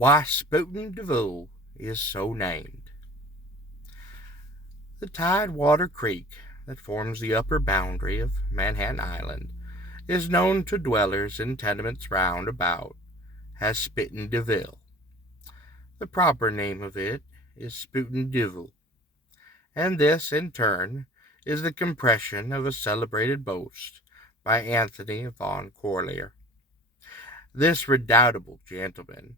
Why Spuyten Duyvil is so named. The Tidewater Creek that forms the upper boundary of Manhattan Island is known to dwellers in tenements round about as Spuyten Duyvil. The proper name of it is Spuyten Duyvil, and this, in turn, is the compression of a celebrated boast by Anthony von Corlear. This redoubtable gentleman,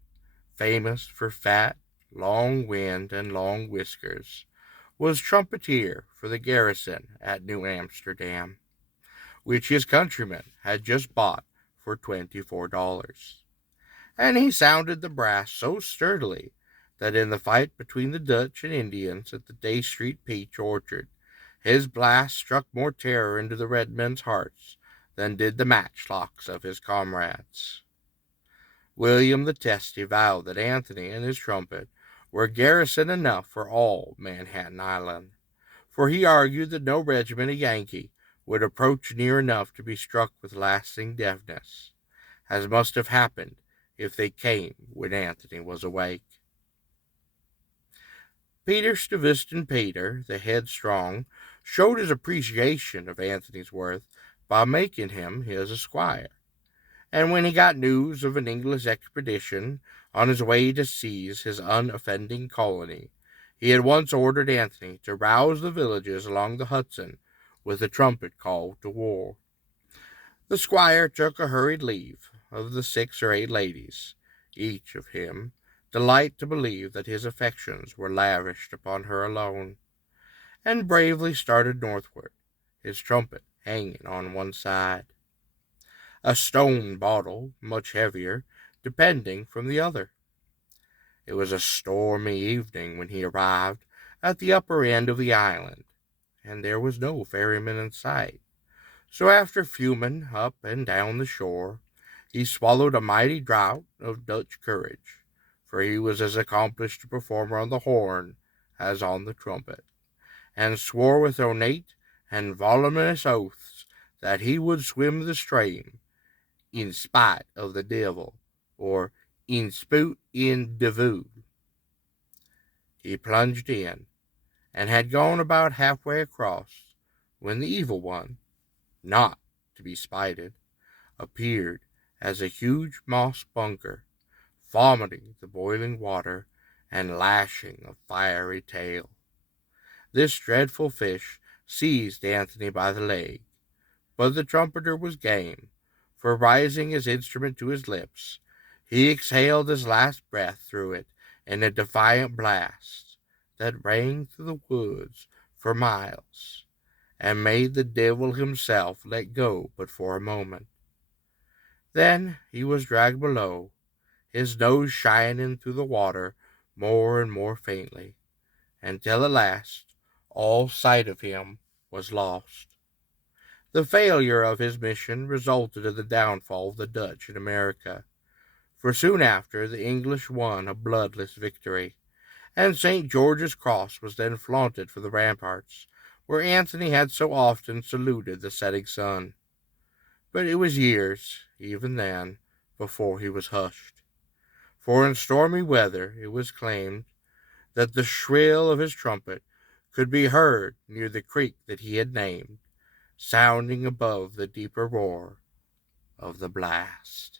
famous for fat, long wind, and long whiskers, was trumpeter for the garrison at New Amsterdam, which his countrymen had just bought for $24. And he sounded the brass so sturdily that in the fight between the Dutch and Indians at the Day Street peach orchard, his blast struck more terror into the red men's hearts than did the matchlocks of his comrades. William the Testy vowed that Anthony and his trumpet were garrison enough for all Manhattan Island, for he argued that no regiment of Yankee would approach near enough to be struck with lasting deafness, as must have happened if they came when Anthony was awake. Peter Stuyvesant Peter, the headstrong, showed his appreciation of Anthony's worth by making him his esquire, and when he got news of an English expedition on his way to seize his unoffending colony, he at once ordered Anthony to rouse the villages along the Hudson with a trumpet call to war. The squire took a hurried leave of the 6 or 8 ladies, each of him delight to believe that his affections were lavished upon her alone, and bravely started northward, his trumpet hanging on one side, a stone bottle, much heavier, depending from the other. It was a stormy evening when he arrived at the upper end of the island, and there was no ferryman in sight. So after fuming up and down the shore, he swallowed a mighty draught of Dutch courage, for he was as accomplished a performer on the horn as on the trumpet, and swore with ornate and voluminous oaths that he would swim the stream in spite of the devil, or in Spuyten Duyvil. He plunged in, and had gone about halfway across, when the evil one, not to be spited, appeared as a huge moss bunker, vomiting the boiling water and lashing a fiery tail. This dreadful fish seized Anthony by the leg, but the trumpeter was game, for rising his instrument to his lips, he exhaled his last breath through it in a defiant blast that rang through the woods for miles, and made the devil himself let go but for a moment. Then he was dragged below, his nose shining through the water more and more faintly, until at last all sight of him was lost. The failure of his mission resulted in the downfall of the Dutch in America, for soon after the English won a bloodless victory, and St. George's Cross was then flaunted from the ramparts, where Anthony had so often saluted the setting sun. But it was years, even then, before he was hushed, for in stormy weather it was claimed that the shrill of his trumpet could be heard near the creek that he had named, sounding above the deeper roar of the blast.